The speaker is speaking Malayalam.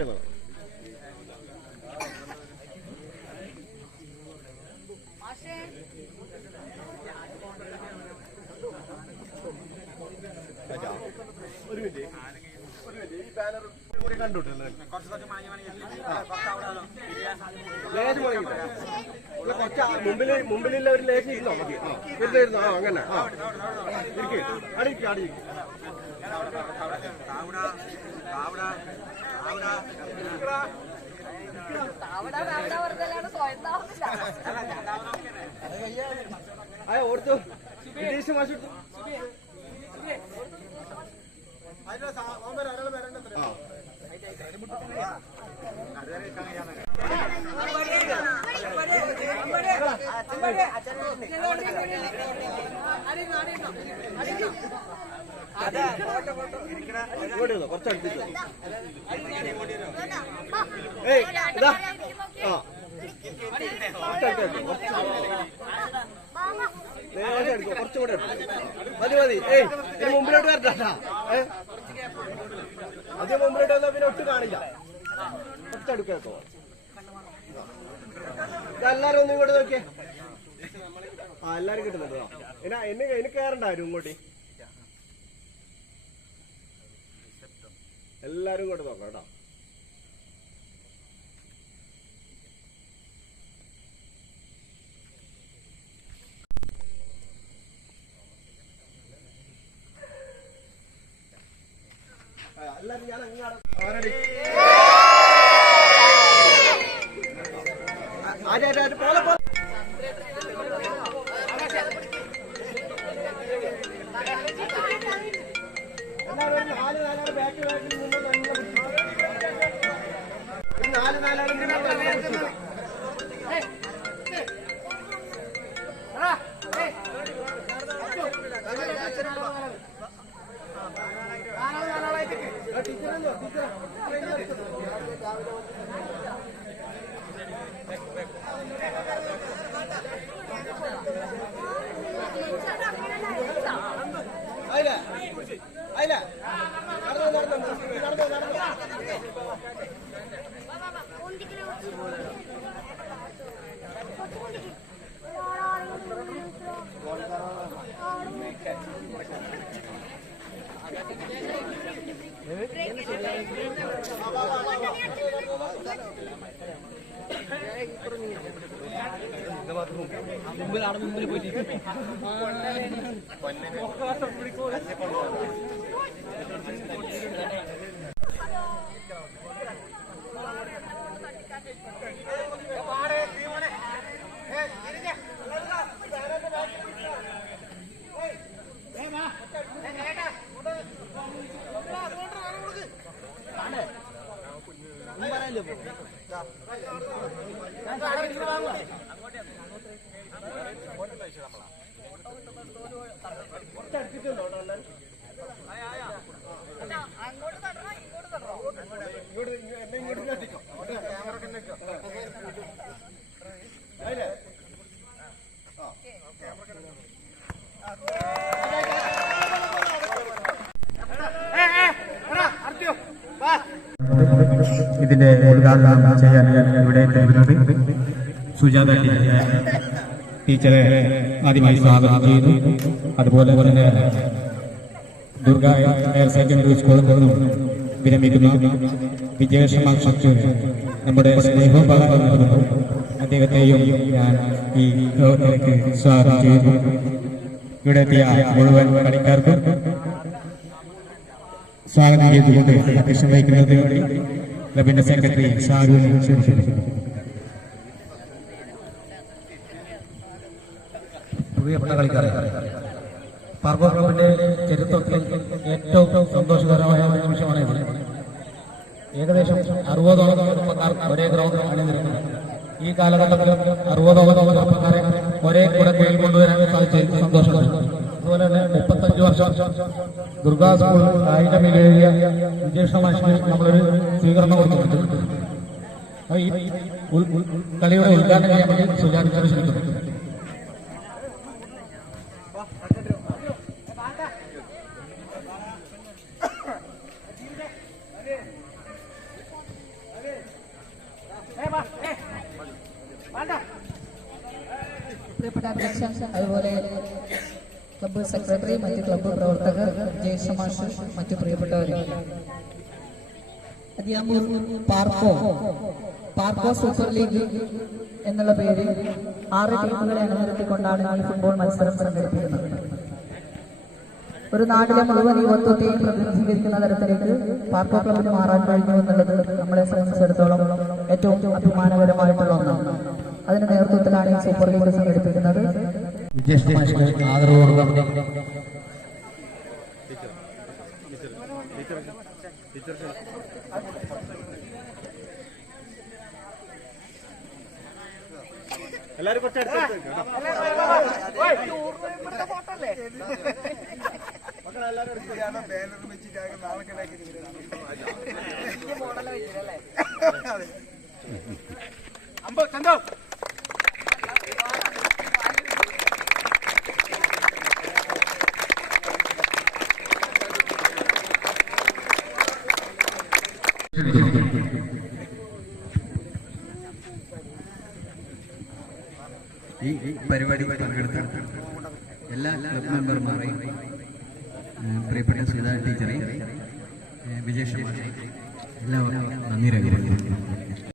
വന്നോ. ഒരു മിനിറ്റ് ഒരു മിനിറ്റ് ബാനർ കൂടി കണ്ടുവിട്ടല്ലേ ലേശം ഇവിടെ കുറച്ച് ആ മുമ്പിൽ മുമ്പിലുള്ള ഒരു ലേശം ഇരുന്നോ മതി ആ ഇരുന്നോ ഇരുന്നോ ആ അങ്ങനെ ആ ഇരിക്ക് അടിക്ക് അടിക്ക് ആ ഓർത്തു വിദേശ ഭാഷ എടുത്തു. ആ ഇങ്ങോട്ട് ഇരുന്നോ, ഏയ് ഇതാ ആ കുറച്ച് അടുത്ത് വെച്ചോ, കുറച്ച് നേരെ എടുക്കോ കുറച്ചും കൂടെ എടുത്തോ. മതി മതി ഏയ് ഇനി മുമ്പിലോട്ട് വരട്ടാ ഏ അധികം മുമ്പിലോട്ട് വന്നാൽ പിന്നെ ഒട്ടും കാണില്ല കുറച്ചെടുക്കോ എല്ലാരും ഒന്നും ഇങ്ങോട്ട് നോക്കിയേ ആ എല്ലാരും കിട്ടുന്നുണ്ടോ. എന്നാ എന്നെ എനിക്ക് കയറണ്ടായിരുന്നു ഇങ്ങോട്ട് എല്ലാരും ഇങ്ങോട്ട് നോക്കാം കേട്ടോ. എല്ലാവരും എല്ലാരും ഞാൻ അങ്ങാട് நடந்து நடந்து നടന്നോ നടന്നോ മുമ്പിൽ പോയിട്ട് Thank ഇങ്ങോട്ട് ആയില്ലേ ഇതിന്റെ ഉദ്ഘാടനം ചെയ്യാൻ ഇവിടെ സുജാത ടീച്ചറെ. ആദ്യമായി സ്വാഗതം ചെയ്തു അതുപോലെ തന്നെ ദുർഗ ഹയർ സെക്കൻഡറി സ്കൂളിൽ നിന്നും വിരമിക്കുന്ന വിജയശമാക്ഷക്ക് നമ്മുടെ നൽകുന്നു അദ്ദേഹത്തെയും ഞാൻ ഈ യോഗത്തിലേക്ക് സ്വാഗതം ചെയ്യുന്നു. ഇവിടെ എത്തിയ മുഴുവൻ കളിക്കാർക്കും സ്വാഗതം ചെയ്തുകൊണ്ട് അധ്യക്ഷം വഹിക്കുന്നതിന് വേണ്ടി ക്ലബിന്റെ സെക്രട്ടറി ഷാരുവിനെ ക്ഷണിക്കുന്നു. പ്രിയപ്പെട്ട കളിക്കാരെ പാർക്കോ ക്ലബിന്റെ ചരിത്രത്തിൽ ഏറ്റവും സന്തോഷകരമായ ഒരു നിമിഷമാണ് ഇത്. ഏകദേശം അറുപതോളം ചെറുപ്പക്കാർ ഒരേ ഗ്രൗണ്ടിൽ അണിനിരുന്നത് ഈ കാലഘട്ടത്തിൽ അറുപതോളം ചെറുപ്പക്കാരെ ഒരേ കൂടെ കീഴിൽ കൊണ്ടുവരാൻ സാധിച്ചു സന്തോഷകരം അതുപോലെ തന്നെ മുപ്പത്തഞ്ച് വർഷം ദുർഗാ സ്കൂൾ ആയിരം ഇലേറിയ വിജയകൃഷ്ണ മാഷിന് നമ്മളൊരു സ്വീകരണം കൊടുത്തിട്ടുണ്ട് ഈ കളിയുടെ ഉദ്ഘാടനം ചെയ്യാൻ വേണ്ടി സുജാതിക്കാരെ ക്ഷണിക്കുന്നു പ്രിയപ്പെട്ട അധ്യക്ഷൻ അതുപോലെ ക്ലബ്ബ് സെക്രട്ടറി മറ്റ് ക്ലബ്ബ് പ്രവർത്തകർ ജയസമാഷ് മാഷ് മറ്റു പ്രിയപ്പെട്ടവരെ. പാർക്കോ? പാർക്കോ സൂപ്പർ ലീഗ് എന്നുള്ള പേരിൽ ആറ് ടീമുകളെ അണിനിരത്തിക്കൊണ്ടാണ് ഈ ഫുട്ബോൾ മത്സരം സംഘടിപ്പിക്കുന്നത്. ഒരു നാട്ടിലെ മുഴുവൻ യുവത്വത്തെയും പ്രതിനിധീകരിക്കുന്ന തരത്തിലേക്ക് പാർക്കോ ക്ലബിന് മാറാൻ കഴിഞ്ഞു എന്നുള്ളത് നമ്മളെ സംബന്ധിച്ചിടത്തോളം ഏറ്റവും അഭിമാനകരമായിട്ടുള്ള ഒന്നാണ്. അതിന്റെ നേതൃത്വത്തിലാണ് ഈ സൂപ്പർ ലീഗ് സംഘടിപ്പിക്കുന്നത്. മാഷിന് ആദരവോടുകൂടി എല്ലാരും കുറച്ച് അമ്പോ ചന്തോ. ഈ പരിപാടി പങ്കെടുത്ത എല്ലാ ക്ലബ് മെമ്പർമാരെയും പ്രിയപ്പെട്ട സുധാ ടീച്ചറെയും വിജയ് എല്ലാവർക്കും നന്ദി രേഖപ്പെടുത്തുന്നു.